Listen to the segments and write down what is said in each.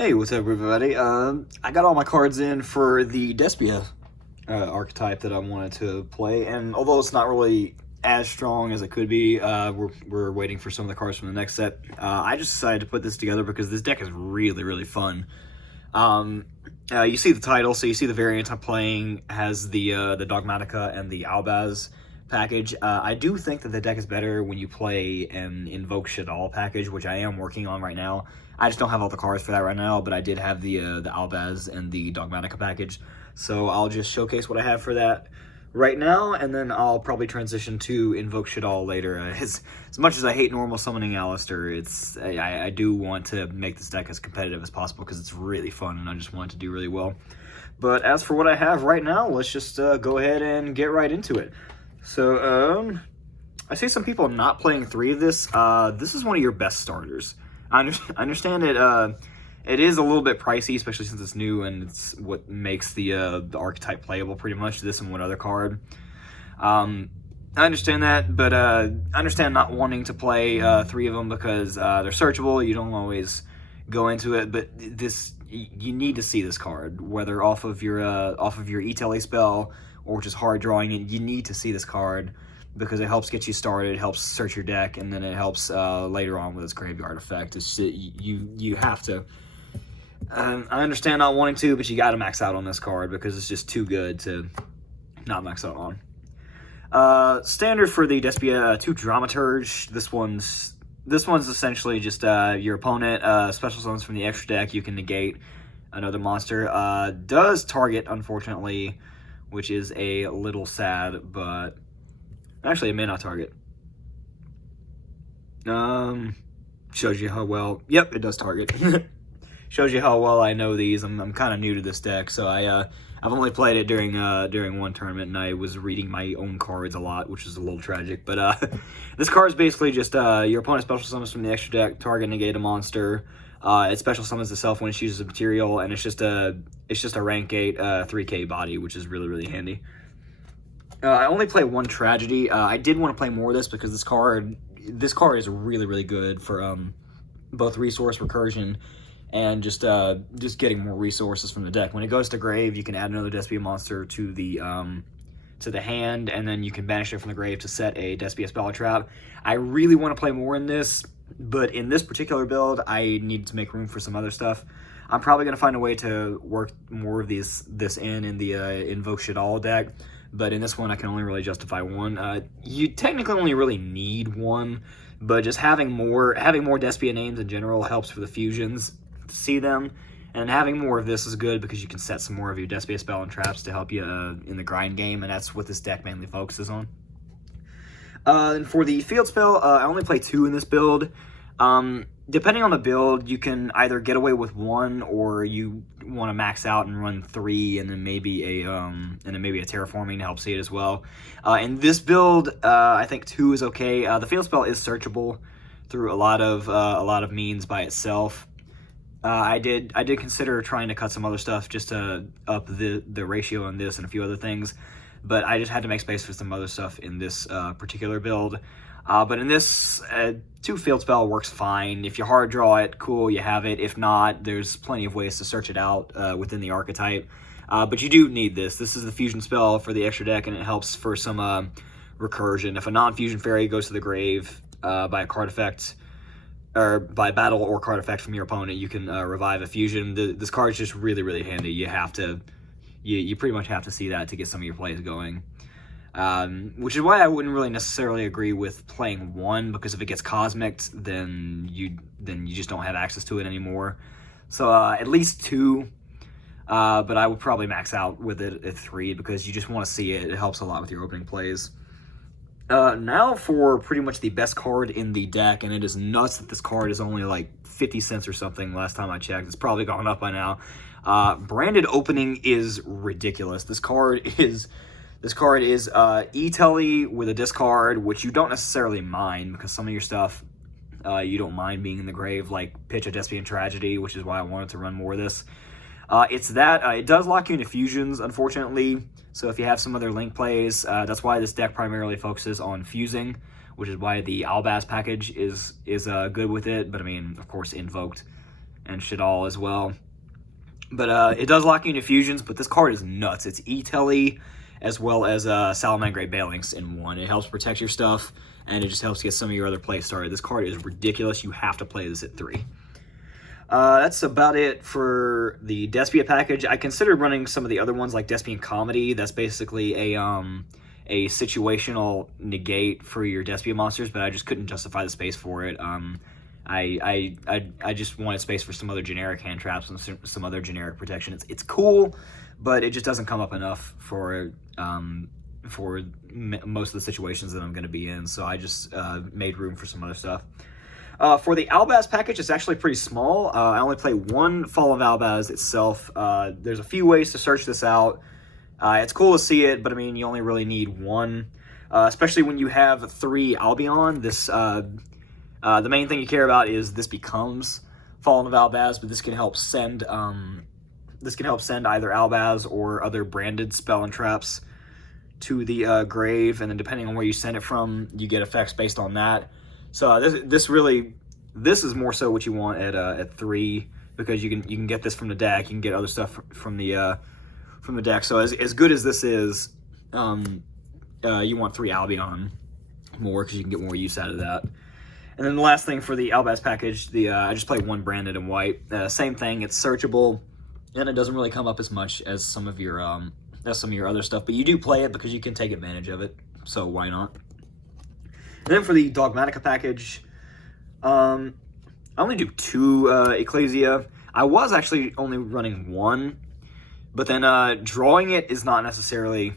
Hey, what's up, everybody? I got all my cards in for the Despia archetype that I wanted to play, and although it's not really as strong as it could be, we're waiting for some of the cards from the next set. I just decided to put this together because this deck is really, really fun. You see the title, so you see the variant I'm playing has the Dogmatika and the Albaz package. I do think that the deck is better when you play an Invoke Shit All package, which I am working on right now. I just don't have all the cards for that right now, but I did have the Albaz and the Dogmatika package, so I'll just showcase what I have for that right now, and then I'll probably transition to Invoke Shit All later. As much as I hate normal summoning Alistair, I do want to make this deck as competitive as possible because it's really fun, and I just want it to do really well. But as for what I have right now, let's just go ahead and get right into it. So, I see some people not playing 3 of this. This is one of your best starters. I understand it is a little bit pricey, especially since it's new and it's what makes the archetype playable pretty much, this and one other card. I understand that, but I understand not wanting to play 3 of them because they're searchable. You don't always go into it, but you need to see this card, whether off of your E-Tele spell or just hard drawing it. You need to see this card because it helps get you started, helps search your deck, and then it helps later on with its graveyard effect. You have to. I understand not wanting to, but you got to max out on this card because it's just too good to not max out on. Standard for the Despia 2 Dramaturge. This one's essentially just your opponent special summons from the extra deck. You can negate another monster. Does target, unfortunately, which is a little sad, but actually, it may not target. Shows you how well. Yep, it does target. Shows you how well I know these. I'm kind of new to this deck, so I've only played it during one tournament, and I was reading my own cards a lot, which is a little tragic. But this card is basically just your opponent special summons from the extra deck, target, negate a monster. It special summons itself when it chooses a material, and it's just a rank 8 3K body, which is really, really handy. I only play 1 tragedy. I did want to play more of this because this card is really, really good for both resource recursion and just getting more resources from the deck. When it goes to grave, you can add another Despia monster to the hand, and then you can banish it from the grave to set a Despia spell trap. I really want to play more in this, but in this particular build, I need to make room for some other stuff. I'm probably going to find a way to work more of this in the Invoke Shit All deck. But in this one, I can only really justify 1. You technically only really need 1, but just having more Despia names in general helps for the fusions to see them. And having more of this is good because you can set some more of your Despia spell and traps to help you in the grind game, and that's what this deck mainly focuses on. And for the field spell, I only play 2 in this build. Depending on the build, you can either get away with 1, or you want to max out and run 3, and then maybe a terraforming to help see it as well. In this build, I think 2 is okay. The field spell is searchable through a lot of means by itself. I did consider trying to cut some other stuff just to up the ratio on this and a few other things, but I just had to make space for some other stuff in this particular build. But in this, 2 field spell works fine. If you hard draw it, cool, you have it. If not, there's plenty of ways to search it out within the archetype. But you do need this. This is the fusion spell for the extra deck, and it helps for some recursion. If a non-fusion fairy goes to the grave by a card effect, or by battle or card effect from your opponent, you can revive a fusion. This card is just really, really handy. You pretty much have to see that to get some of your plays going. Which is why I wouldn't really necessarily agree with playing 1, because if it gets cosmicked, then you just don't have access to it anymore. So at least 2, but I would probably max out with it at 3 because you just want to see it. It helps a lot with your opening plays. Now for pretty much the best card in the deck, and it is nuts that this card is only like 50 cents or something last time I checked. It's probably gone up by now. Branded Opening is ridiculous. This card is E-Tele with a discard, which you don't necessarily mind because some of your stuff you don't mind being in the grave, like pitch a Despian Tragedy, which is why I wanted to run more of this. It does lock you into fusions, unfortunately, so if you have some other link plays, that's why this deck primarily focuses on fusing, which is why the Albaz package is good with it, but I mean, of course, Invoked and shit all as well. But it does lock you into fusions, but this card is nuts. It's E-Telly as well as Salamangreat Balinx in one. It helps protect your stuff, and it just helps get some of your other plays started. This card is ridiculous. You have to play this at 3. That's about it for the Despia package. I considered running some of the other ones like Despian Comedy. That's basically a situational negate for your Despia monsters, but I just couldn't justify the space for it. I just wanted space for some other generic hand traps and some other generic protection. It's cool, but it just doesn't come up enough for most of the situations that I'm going to be in, so I just made room for some other stuff. For the Albaz package, it's actually pretty small. I only play one Fall of Albaz itself. There's a few ways to search this out. It's cool to see it, but I mean, you only really need one, especially when you have 3 Albion. The main thing you care about is this becomes Fallen of Albaz, but this can help send either Albaz or other branded spell and traps to the grave, and then depending on where you send it from, you get effects based on that. So this is more so what you want at 3, because you can get this from the deck, you can get other stuff from the deck. So as good as this is, you want 3 Albion more because you can get more use out of that. And then the last thing for the Albaz package, I just play 1 branded and white. Same thing, it's searchable, and it doesn't really come up as much as some of your other stuff, but you do play it because you can take advantage of it. So why not? And then for the Dogmatika package, I only do 2 Ecclesia. I was actually only running 1, but then drawing it is not necessarily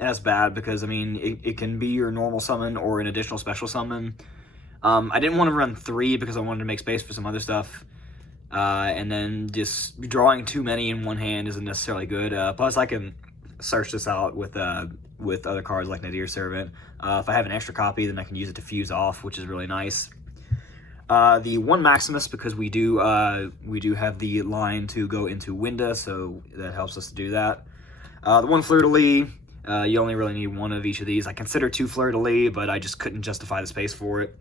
as bad because, I mean, it can be your normal summon or an additional special summon. I didn't want to run 3 because I wanted to make space for some other stuff. And then just drawing too many in one hand isn't necessarily good. Plus, I can search this out with other cards like Nadir Servant. If I have an extra copy, then I can use it to fuse off, which is really nice. The 1 Maximus, because we do have the line to go into Winda, so that helps us to do that. The 1 Fleur-de-Lis, you only really need 1 of each of these. I consider 2 Fleur-de-Lis, but I just couldn't justify the space for it.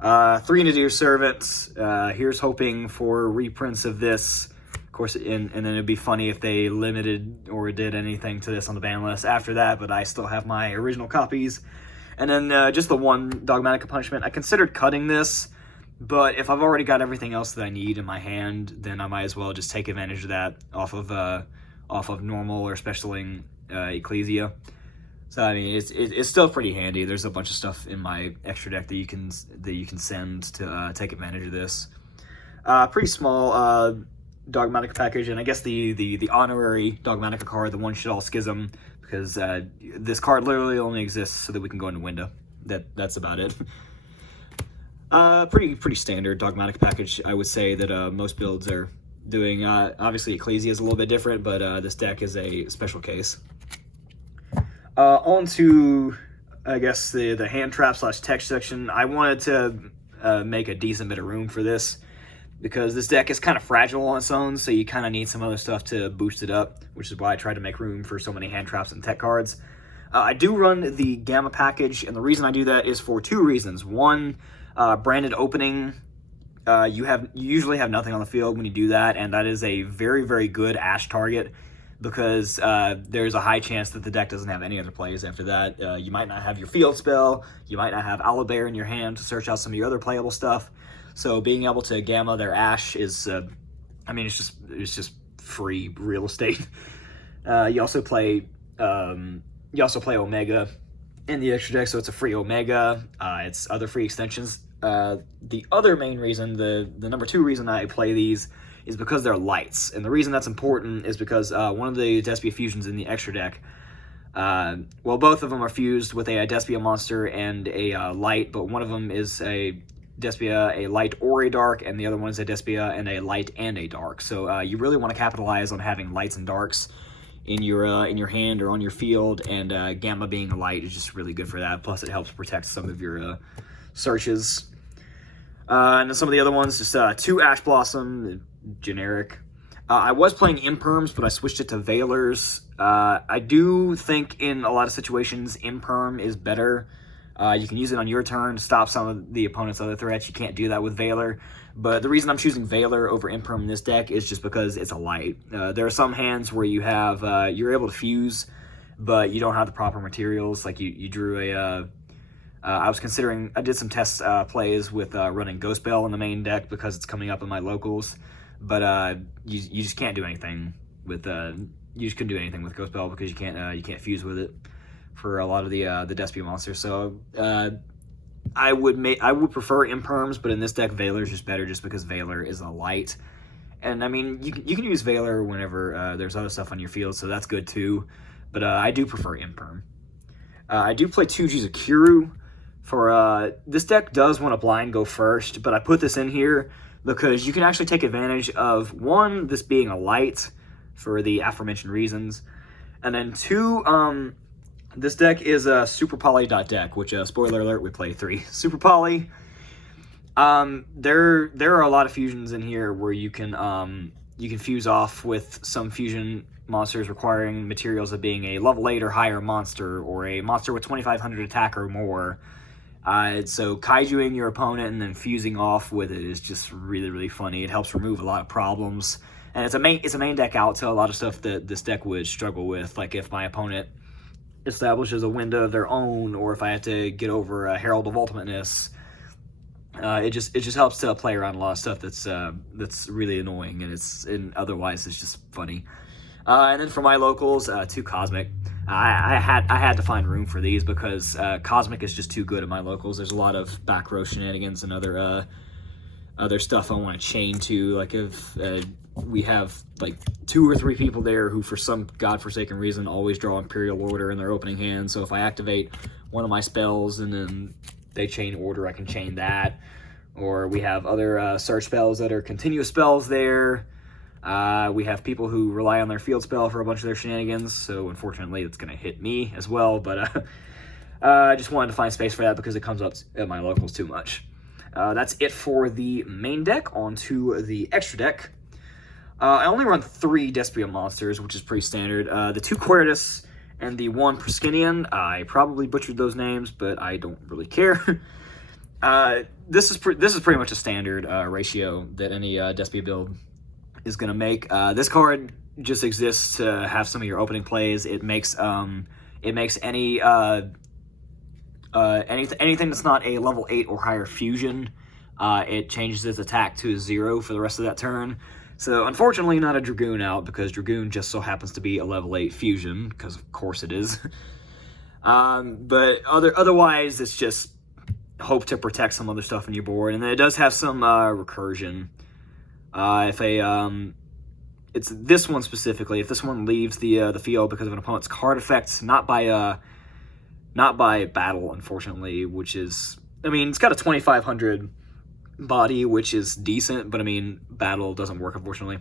3 Nadir Servants. Here's hoping for reprints of this. Of course, and then it'd be funny if they limited or did anything to this on the ban list after that, but I still have my original copies. And then just the 1 Dogmatika Punishment. I considered cutting this, but if I've already got everything else that I need in my hand, then I might as well just take advantage of that off of normal or specialing Ecclesia. So I mean, it's still pretty handy. There's a bunch of stuff in my extra deck that you can send to take advantage of this. Pretty small Dogmatika package, and I guess the honorary Dogmatika card, the 1 Shaddoll Schism, because this card literally only exists so that we can go into Winda. That's about it. Pretty standard Dogmatika package. I would say that most builds are doing. Obviously, Ecclesia is a little bit different, but this deck is a special case. On to, I guess, the hand trap / text section. I wanted to make a decent bit of room for this because this deck is kind of fragile on its own, so you kind of need some other stuff to boost it up, which is why I tried to make room for so many hand traps and tech cards. I do run the Gamma package, and the reason I do that is for 2 reasons. 1, branded opening. You usually have nothing on the field when you do that, and that is a very, very good Ash target, because there's a high chance that the deck doesn't have any other plays after that. You might not have your field spell, you might not have Owlbear in your hand to search out some of your other playable stuff. So being able to Gamma their Ash is, I mean, it's just free real estate. You also play Omega in the extra deck, so it's a free Omega. It's other free extensions. The other main reason, the number 2 reason I play these is because they're lights. And the reason that's important is because one of the Despia fusions in the extra deck, well, both of them are fused with a Despia monster and a light, but one of them is a Despia, a light or a dark, and the other one is a Despia and a light and a dark. So you really want to capitalize on having lights and darks in your hand or on your field, and Gamma being a light is just really good for that. Plus, it helps protect some of your searches. And then some of the other ones, just 2 Ash Blossom, generic. I was playing Imperms, but I switched it to Veilers. I do think in a lot of situations Imperm is better You can use it on your turn to stop some of the opponent's other threats. You can't do that with Valor. But the reason I'm choosing Valor over Imperm in this deck is just because it's a light. There are some hands where you have you're able to fuse, but you don't have the proper materials. Like you drew a. I was considering. I did some test plays with running Ghost Bell in the main deck because it's coming up in my locals, but you just can't do anything with you just couldn't do anything with Ghost Bell because you can't fuse with it for a lot of the Despia monsters. So I would prefer Imperms, but in this deck Valor is just better just because Valor is a light. And I mean you can use Valor whenever there's other stuff on your field, so that's good too. But I do prefer Imperm. I do play 2 Jizukiru. For this deck does want a blind go first, but I put this in here because you can actually take advantage of, 1, this being a light for the aforementioned reasons, and then 2, this deck is a Super Poly deck, which spoiler alert, we play 3 Super Poly. There are a lot of fusions in here where you can fuse off with some fusion monsters requiring materials of being a level 8 or higher monster, or a monster with 2,500 attack or more. So kaijuing your opponent and then fusing off with it is just really, really funny. It helps remove a lot of problems, and it's a main deck out to a lot of stuff that this deck would struggle with. Like if my opponent establishes a window of their own, or if I have to get over a Herald of Ultimateness, it just helps to play around a lot of stuff that's really annoying, and otherwise it's just funny. And then for my locals, 2 Cosmic. I had to find room for these because Cosmic is just too good at my locals. There's a lot of back row shenanigans and other stuff I want to chain to. Like if we have like 2 or 3 people there who for some godforsaken reason always draw Imperial Order in their opening hand. So if I activate one of my spells and then they chain Order, I can chain that. Or we have other search spells that are continuous spells there. We have people who rely on their field spell for a bunch of their shenanigans, so unfortunately it's going to hit me as well, but I just wanted to find space for that because it comes up at my locals too much. That's it for the main deck. On to the extra deck. I only run 3 Despia monsters, which is pretty standard. The 2 Quiritus and the 1 Praskinian. I probably butchered those names, but I don't really care. This is pretty much a standard ratio that any Despia build is going to make. This card just exists to have some of your opening plays. It makes any anything that's not a level 8 or higher fusion, it changes its attack to 0 for the rest of that turn. So unfortunately not a Dragoon out, because Dragoon just so happens to be a level 8 fusion, because of course it is. But otherwise it's just hope to protect some other stuff on your board, and then it does have some recursion. It's this one specifically. If this one leaves the field because of an opponent's card effect, not by battle, unfortunately, which is, I mean, it's got a 2,500 body, which is decent, but I mean, battle doesn't work, unfortunately.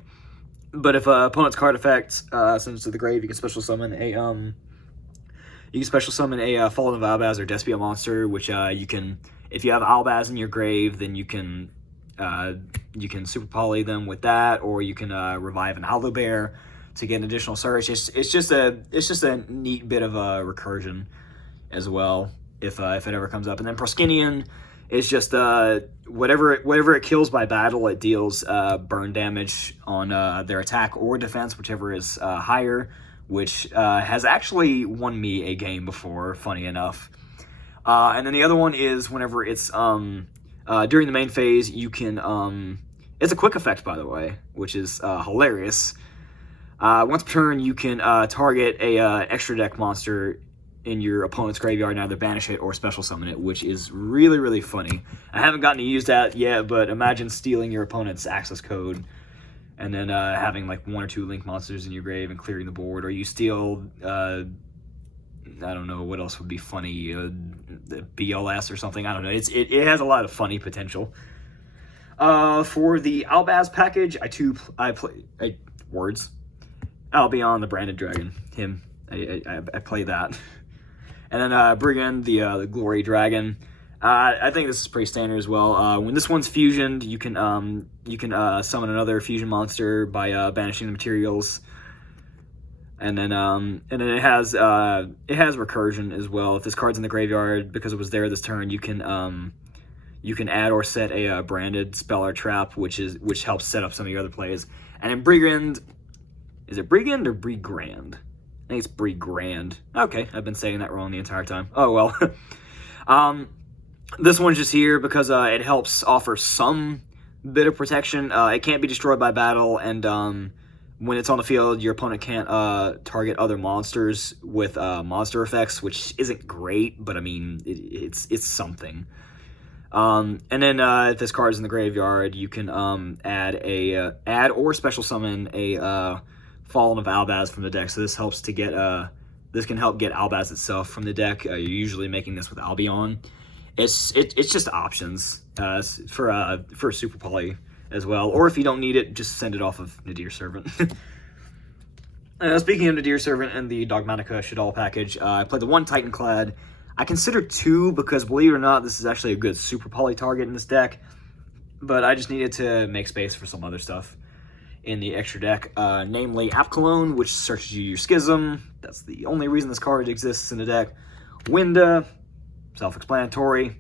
But if an opponent's card effect sends to the grave, you can special summon a Fallen of Albaz or Despia monster, which you can, if you have Albaz in your grave, then you can super poly them with that, or you can revive an Aldobear to get an additional search. It's just a neat bit of a recursion as well if it ever comes up. And then Praskinian is just whatever it kills by battle, it deals burn damage on their attack or defense, whichever is higher, which has actually won me a game before, funny enough. And then the other one is whenever it's during the main phase, you can, it's a quick effect, by the way, which is hilarious. Once per turn, you can target a extra deck monster in your opponent's graveyard and either banish it or special summon it, which is really, really funny. I haven't gotten to use that yet, but imagine stealing your opponent's access code and then having like 1 or 2 link monsters in your grave and clearing the board, or you steal, I don't know, what else would be funny, BLS or something, I don't know. It has a lot of funny potential. For the Albaz package, I play words. Albion, the Branded Dragon, him, I play that. And then Brigand, the Glory Dragon. I think this is pretty standard as well. When this one's fusioned, you can summon another fusion monster by banishing the materials. And then it has recursion as well. If this card's in the graveyard because it was there this turn, you can add or set a branded spell or trap, which helps set up some of your other plays. And in Brigand, is it Brigand or Brigrand? I think it's Brigrand. Okay, I've been saying that wrong the entire time. Oh well. This one's just here because it helps offer some bit of protection. It can't be destroyed by battle, and when it's on the field, your opponent can't target other monsters with monster effects, which isn't great, but I mean, it's something. And then if this card is in the graveyard, you can add or special summon a Fallen of Albaz from the deck. So this helps to get this can help get Albaz itself from the deck. You're usually making this with Albion. It's just options for Super Poly as well. Or if you don't need it, just send it off of Nadir Servant. Speaking of Nadir Servant and the Dogmatika Shadal package, I played the one Titan Clad. I consider two because, believe it or not, this is actually a good Super Poly target in this deck. But I just needed to make space for some other stuff in the extra deck, namely Apkalone, which searches you your Schism. That's the only reason this card exists in the deck. Winda, self-explanatory.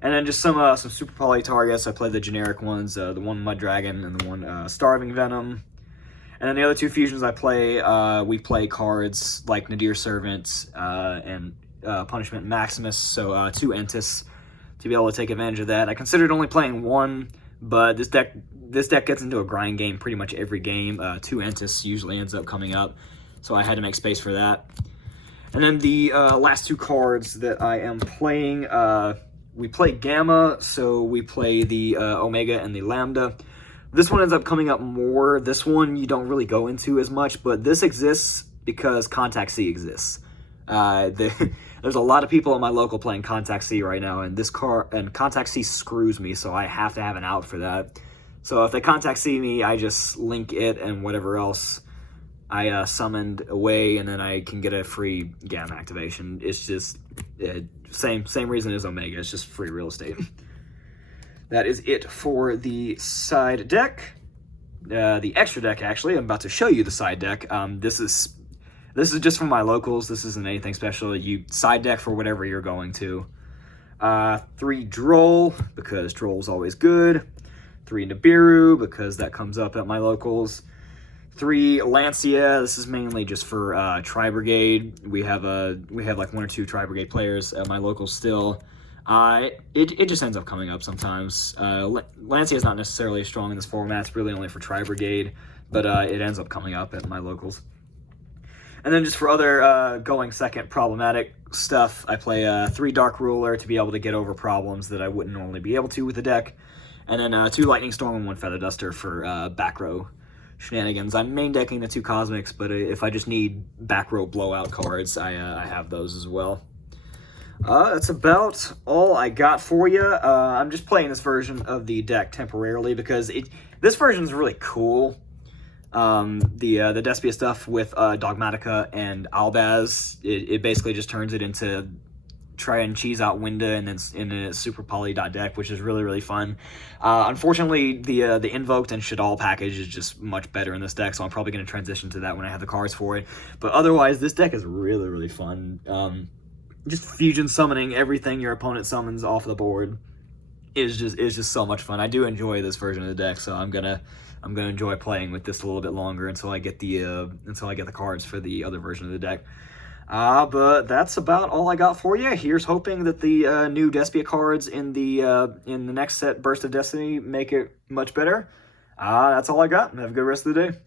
And then just some Super Poly targets. I played the generic ones, the one Mud Dragon and the one Starving Venom. And then the other two fusions I play, we play cards like Nadir Servant and Punishment Maximus, so 2 Entis to be able to take advantage of that. I considered only playing one, but this deck gets into a grind game pretty much every game. 2 Entis usually ends up coming up, so I had to make space for that. And then the last two cards that I am playing, we play Gamma, so we play the Omega and the Lambda. This one ends up coming up more. This one you don't really go into as much, but this exists because Contact C exists. There's a lot of people at my local playing Contact C right now, and Contact C screws me, so I have to have an out for that. So if they Contact C me, I just link it and whatever else I summoned away, and then I can get a free Gamma activation. It's just same reason as Omega. It's just free real estate. That is it for the side deck. The extra deck, actually, I'm about to show you the side deck. This is just from my locals. This isn't anything special. You side deck for whatever you're going to. 3 Droll, because Droll's always good. 3 Nibiru, because that comes up at my locals. 3 Lancia. This is mainly just for Tri-Brigade. We have like 1 or 2 Tri-Brigade players at my locals still. It just ends up coming up sometimes. Lancia is not necessarily strong in this format. It's really only for Tri-Brigade, but it ends up coming up at my locals. And then just for other going second problematic stuff, I play 3 Dark Ruler to be able to get over problems that I wouldn't normally be able to with the deck. And then 2 Lightning Storm and 1 Feather Duster for back row shenanigans. I'm main decking the 2 Cosmics, but if I just need back row blowout cards, I have those as well. That's about all I got for you. I'm just playing this version of the deck temporarily because this version is really cool. The Despia stuff with Dogmatika and Albaz, it basically just turns it into try and cheese out Winda and then in a Super Poly deck, which is really fun. Unfortunately, the Invoked and Shadal package is just much better in this deck, so I'm probably going to transition to that when I have the cards for it. But otherwise, this deck is really fun. Just fusion summoning everything your opponent summons off the board is just so much fun. I do enjoy this version of the deck, so I'm gonna enjoy playing with this a little bit longer until I get the cards for the other version of the deck. But that's about all I got for you. Here's hoping that the new Despia cards in the next set, Burst of Destiny, make it much better. That's all I got. Have a good rest of the day.